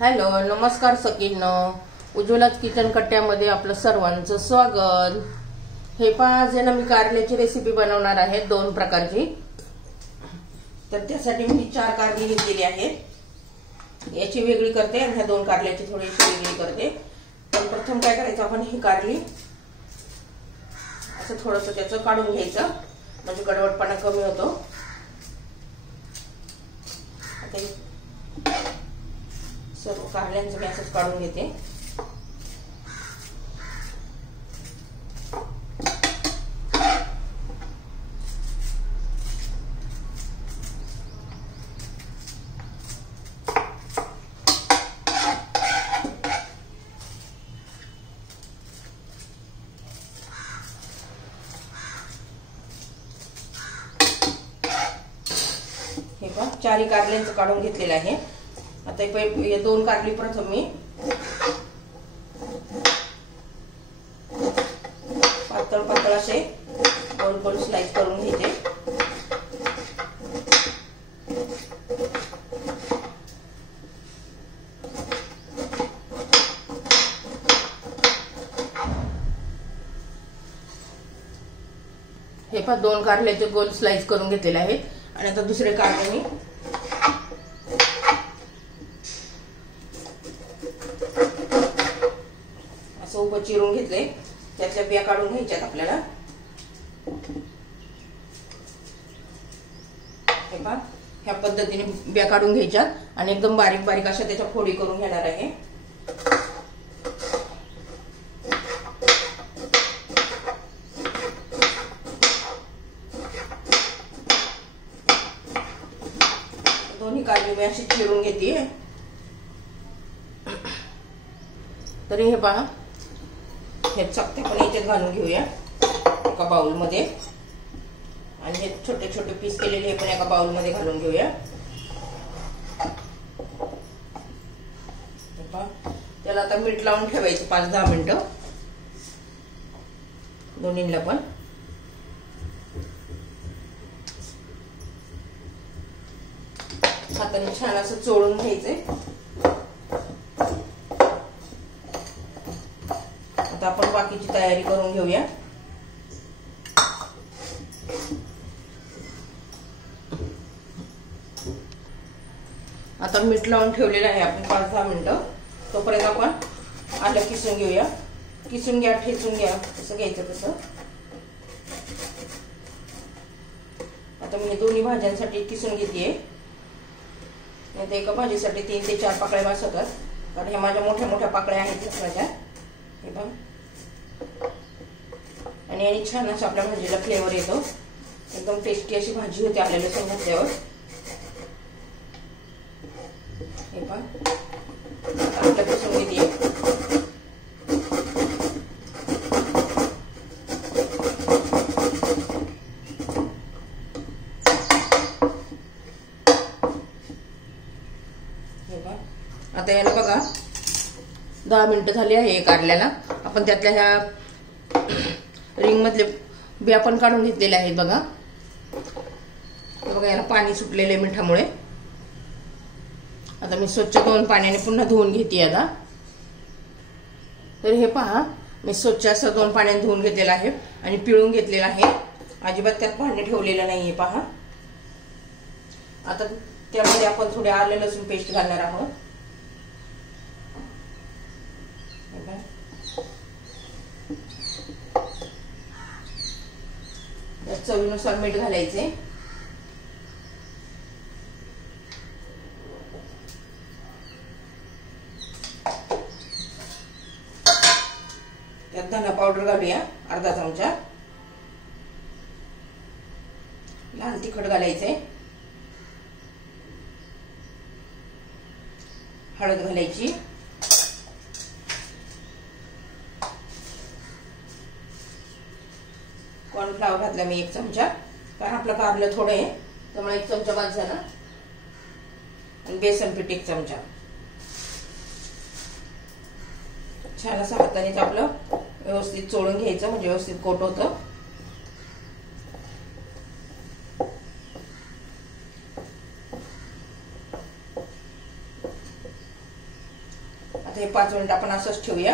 Hello, नमस्कार सगळ्यांना. उज्ज्वलाच kitchen कट्ट्यामध्ये आपलं सर्वांचं स्वागत. हे पहा, आज ना मी कारल्याची रेसिपी बनवणार आहे, दोन प्रकारची. तर त्यासाठी मी 4 कारली घेतलेली आहेत. याची वेगळी करते आणि ह्या 2 कारल्याची थोडीशी वेगळी करते. पण प्रथम काय करायचं, आपण ही कारली असं थोडंसं त्याचं काढून घ्यायचं, म्हणजे कडवटपणा कमी होतो. सर्व कारल्यांचं मी असंच काढून घेते. हे पहा, 4 कारल्यांचं काढून घेतलेलं आहे. आता हे 2 कारली प्रथम मी पातळ पातळ असे गोल गोल स्लाइस करून घेते. हे पहा, 2 कारल्याचे गोल स्लाइस करून घेतलेले आहेत. आणि आता दुसरे कारले मी उभं चिरून घेतले. त्यातल्या बिया काढून घ्यायच्यात आपल्याला. हे पहा, ह्या पद्धतीने बिया काढून घ्यायच्यात आणि एकदम बारीक बारीक अशा त्याच्या फोडी करून घेणार आहे. दोन्ही कारली मी अशी चिरून घेते. तरी हे पहा, हे चकते पण याच्यात घालून घेऊया एका बाउल मध्ये. आणि हे छोटे छोटे पीस केलेले हे पण एका बाउल मध्ये घालून घेऊया. त्याला आता मीठ लावून ठेवायचं 5-10 मिनिटं दोन्हीला पण. हाताने छान असं चोळून घ्यायचंय. आता आपण बाकीची तयारी करून घेऊया. आता मीठ लावून ठेवलेलं आहे आपण 5-10 मिनिटं. तोपर्यंत आपण आलं किसून घेऊया. किसून घ्या, ठेचून घ्या, कसं घ्यायचं तसं. आता मी दोन्ही भाज्यांसाठी किसून घेतेय. नाही तर एका भाजीसाठी 3 ते 4 पाकळ्या बस होतात, कारण ह्या माझ्या मोठ्या मोठ्या पाकळ्या आहेत लसणाच्या. हे बघ, आणि याने छान असं आपल्या भाजीला फ्लेवर येतो. एकदम टेस्टी अशी भाजी होते आपल्या लसूण घातल्यावर. हे पहा, आपल्या किसून घेते. आता याला बघा 10 मिनिटं झाली आहे कारल्याला. आपण त्यातल्या ह्या रिंग मधले बिया पण काढून घेतलेले आहेत बघा. बघा, याला पाणी सुटलेले मिठामुळे. आता मी स्वच्छ 2 पाण्याने पुन्हा धुवून घेते आता. तर हे पहा, मी स्वच्छ असं 2 पाण्याने धुवून घेतलेलं आहे आणि पिळून घेतलेलं आहे. अजिबात त्यात पाणी ठेवलेलं नाहीये पहा. आता त्यामध्ये आपण थोडे आले लसूण पेस्ट घालणार आहोत. चवीनुसार मीठ घालायचे. त्यात धना पावडर घालूया अर्धा चमचा. लाल तिखट घालायचे. हळद घालायची. कॉर्नफ्लॉवर घातला मी 1 चमचा, कारण आपलं कारलं थोडं आहे त्यामुळे 1 चमचा बाद झाला. आणि बेसन पीठ 1 चमचा. छान असं हातानेच आपलं व्यवस्थित चोळून घ्यायचं, म्हणजे व्यवस्थित कोट होतं. आता हे 5 मिनिट आपण असंच ठेवूया।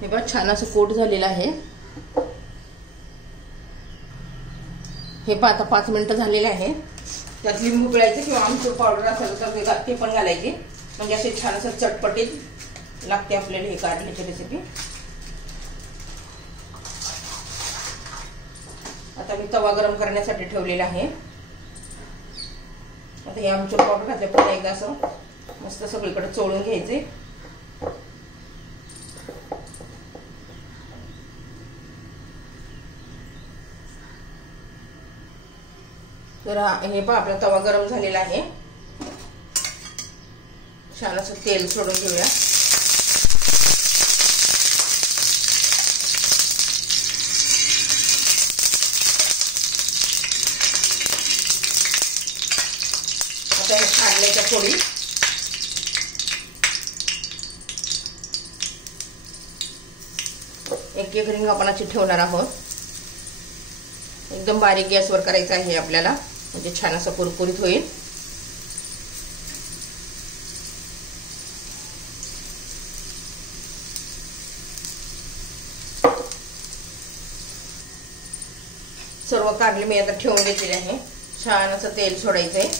हे बघा छान असं कोट झालेलं आहे। हे पहा आता 5 मिनिटं झालेले आहे। त्यात लिंबू पिळायचं किंवा आमचूर पावडर असेल तर ते पण घालायची, म्हणजे असे छान असं चटपटीत लागते आपल्याला ही कारल्याची रेसिपी। आता मी तवा गरम करण्यासाठी ठेवलेला आहे। आता हे आमचूर पावडर घातले पुन्हा एकदा असं मस्त सगळीकडे चोळून घ्यायचे। तर हे पहा आपला तवा गरम झालेला आहे। छान असं तेल सोडून घेऊया। आता हे कारल्याच्या फोडी एक एक रिंग आपण अशी ठेवणार आहोत। एकदम बारीक गॅसवर करायचं आहे आपल्याला, म्हणजे छान असं कुरकुरीत होईल। सर्व कारले मी आता ठेवून घेतलेले आहे। छान असं तेल सोडायचंय।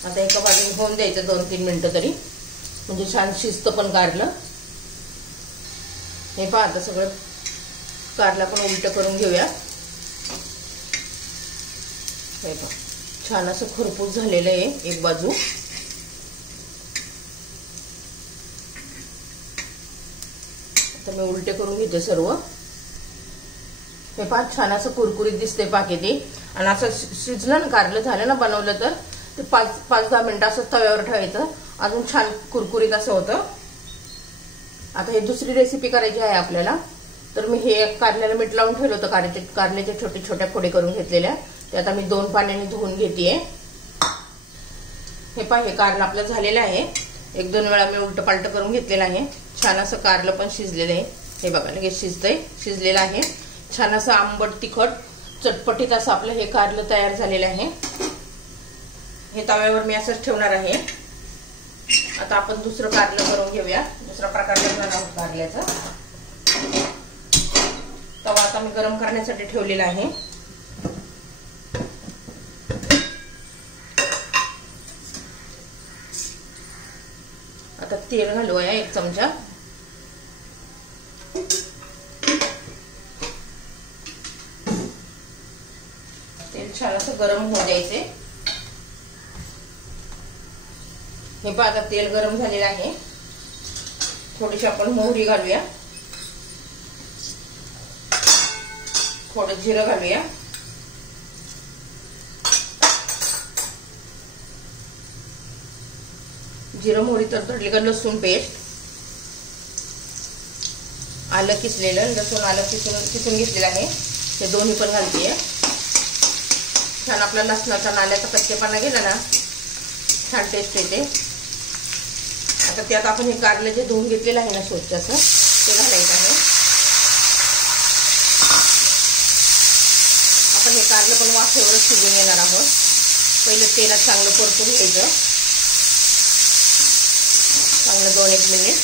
आता एका बाजूने होऊन द्यायचं 2-3 मिनिटं तरी, म्हणजे छान शिजतं पण कारलं। हे पहा आता सगळं कारला पण उलट करून घेऊया। हे पहा छान असं खरपूस झालेलं आहे एक बाजू। आता मी उलटे करून घेते सर्व। हे पहा छान असं कुरकुरीत दिसते पाकिटी, आणि असं शिजलं ना कारलं झालं ना बनवलं तर ते 5-10 मिनिटं असं तव्यावर ठेवायचं, अजून छान कुरकुरीत असं होतं। आता हे दुसरी रेसिपी करायची आहे आपल्याला। तर मी हे कारल्याला मीठ लावून ठेवलं होतं, कारल्याच्या छोट्या छोट्या फोडी करून घेतलेल्या, ते आता मी 2 पाण्याने धुवून घेतेय। हे पहा हे कारलं आपलं झालेलं आहे। 1-2 वेळा मी उलट पालट करून घेतलेलं आहे। छान असं कारलं पण शिजलेलं आहे। हे बघा लगेच शिजलेलं आहे। छान असं आंबट तिखट चटपटीत असं आपलं हे कारलं तयार झालेलं आहे। हे तव्यावर मी असंच ठेवणार आहे। आता आपण दुसरं कारलं करून घेऊया। दुसरा प्रकार करणार आहोत कारल्याचा। तवा आता मी गरम करण्यासाठी ठेवलेला आहे। आता तेल घालूया 1 चमचा। तेल छान असं गरम होऊ द्यायचे। हे पहा आता तेल गरम झालेलं आहे। थोडीशी आपण मोहरी घालूया, थोडं जिरं घालूया, जिरं मोहरी तडतडली का लसूण पेस्ट, आलं किसलेलं, लसूण आलं किसून घेतलेलं आहे, हे दोन्ही पण घालतेय। छान आपला लसणाचा नाल्याचा कच्चेपणा गेला ना छान टेस्ट येते। आता त्यात आपण हे कारलं जे धुवून घेतलेलं आहे ना स्वच्छ असं ते घालायचं आहे। आपण हे कारलं पण वाफेवरच शिजवून घेणार आहोत। पहिले तेलात चांगलं परतून घ्यायचं, चांगलं 2-1 मिनिट।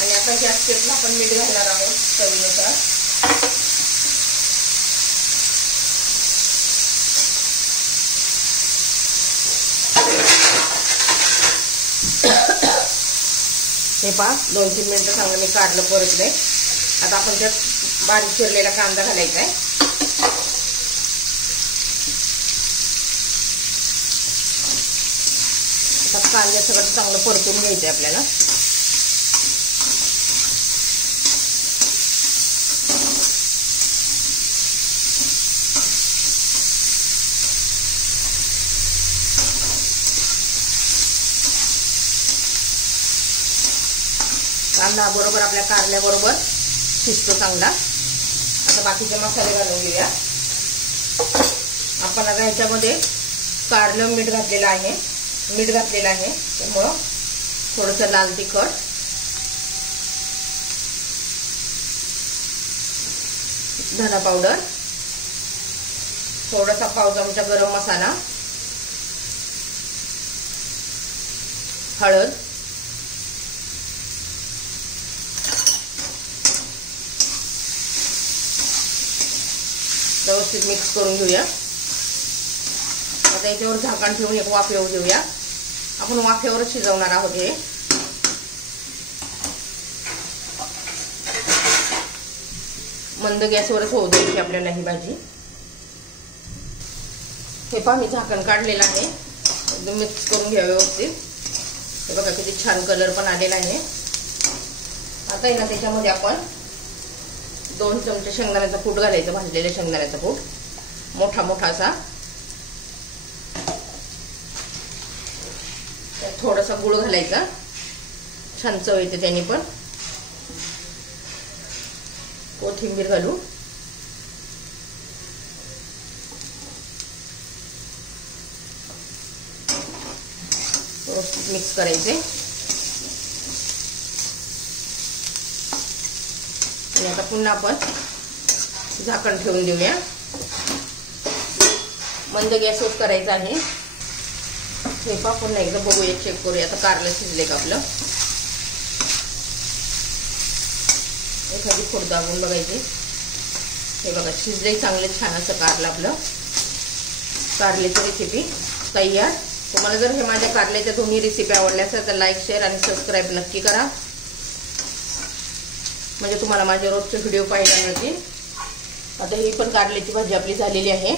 आणि आता गॅस पेटला आपण मीठ घालणार आहोत चवीनुसार। हे पहा 2-3 मिनिटं चांगलं मी कारलं परतलंय। आता आपण त्यात बारीक चिरलेला कांदा घालायचा आहे। आता कांदा सगळं चांगलं परतून घ्यायचंय आपल्याला। कांदा बरोबर आपल्या कारल्याबरोबर शिजतो चांगला। आता बाकीचे मसाले घालून घेऊया. आपण आता ह्याच्यामध्ये कारलं मीठ घातलेलं आहे, त्यामुळं थोडंसं लाल तिखट, धना पावडर, थोडासा पाव चमचा गरम मसाला, हळद, व्यवस्थित मिक्स करून घेऊया. आता याच्यावर झाकण ठेवून एक वाफ येऊ देऊया. आपण वाफेवरच शिजवणार आहोत. हे मंद गॅसवरच होऊ द्यायची आपल्याला ही भाजी. हे पहा मी झाकण काढलेलं आहे. एकदम मिक्स करून घ्या व्यवस्थित. हे बघा किती छान कलर पण आलेला आहे. आता आहे ना त्याच्यामध्ये आपण 2 चमचे शेंगदाण्याचा कूट घालायचं, भाजलेल्या शेंगदाण्याचा कूट मोठा मोठा असा. थोडासा गुळ घालायचा, छान चव येते त्याने पण. कोथिंबीर घालू. व्यवस्थित मिक्स करायचे. आणि आता पुन्हा आपण झाकण ठेवून देऊया. मंद गॅसवर करायचं आहे. हे पहा पुन्हा एकदा बघूया, चेक करूया आता कारलं शिजले का आपलं. एखादी फोड दाबून बघायची. हे बघा शिजले चांगले छान असं कारलं आपलं. कारल्याची रेसिपी तयार. तुम्हाला जर हे माझ्या कारल्याच्या दोन्ही रेसिपी आवडल्या असेल तर लाईक, शेअर आणि सबस्क्राईब नक्की करा, म्हणजे तुम्हाला माझे रोजचे व्हिडिओ पाहायला मिळतील. आता ही पण कारल्याची भाजी आपली झालेली आहे.